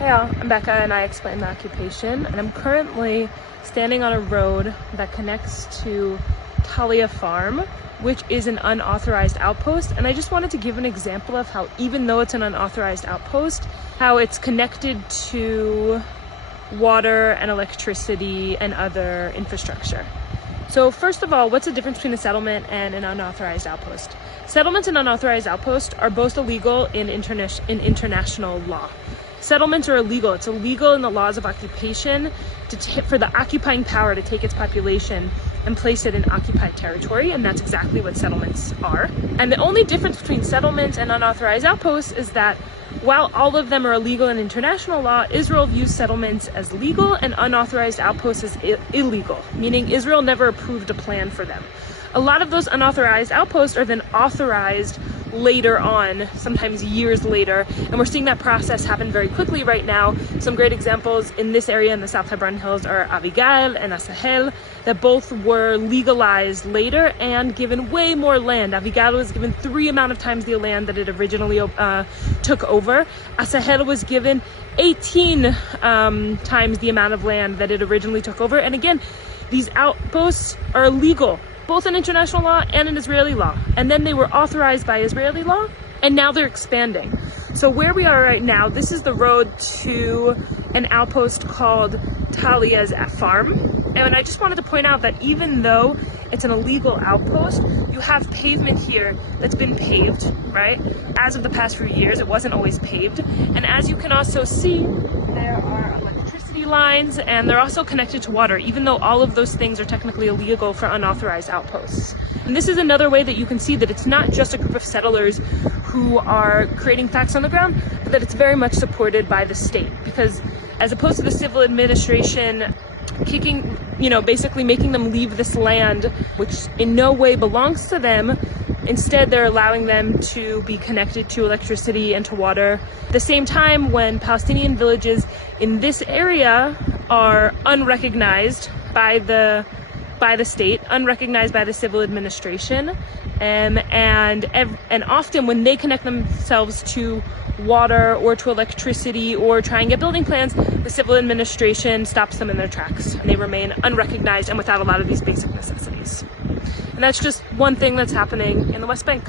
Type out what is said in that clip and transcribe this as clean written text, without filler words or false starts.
Hey y'all, I'm Becca and I explain my occupation, and I'm currently standing on a road that connects to Talia Farm, which is an unauthorized outpost. And I just wanted to give an example of how, even though it's an unauthorized outpost, how it's connected to water and electricity and other infrastructure. So first of all, what's the difference between a settlement and an unauthorized outpost? Settlements and unauthorized outposts are both illegal in international law. Settlements are illegal. It's illegal in the laws of occupation for the occupying power to take its population and place it in occupied territory, and that's exactly what settlements are. And the only difference between settlements and unauthorized outposts is that while all of them are illegal in international law, Israel views settlements as legal and unauthorized outposts as illegal, meaning Israel never approved a plan for them. A lot of those unauthorized outposts are then authorized later on, sometimes years later, and we're seeing that process happen very quickly right now. Some great examples in this area in the South Hebron Hills are Avigal and Asahel, that both were legalized later and given way more land. Avigal was given 3 amount of times the land that it originally took over. Asahel was given 18 times the amount of land that it originally took over. And again, these outposts are illegal, both in international law and in Israeli law. And then they were authorized by Israeli law, and now they're expanding. So where we are right now, this is the road to an outpost called Talia's Farm. And I just wanted to point out that even though it's an illegal outpost, you have pavement here that's been paved, right? As of the past few years, it wasn't always paved. And as you can also see, there are electricity lines, and they're also connected to water, even though all of those things are technically illegal for unauthorized outposts. And this is another way that you can see that it's not just a group of settlers who are creating facts on the ground, but that it's very much supported by the state. Because as opposed to the civil administration basically making them leave this land, which in no way belongs to them, instead they're allowing them to be connected to electricity and to water. At the same time, when Palestinian villages in this area are unrecognized by the state, unrecognized by the civil administration, and often when they connect themselves to water or to electricity or try and get building plans, the civil administration stops them in their tracks, and they remain unrecognized and without a lot of these basic necessities. And that's just one thing that's happening in the West Bank.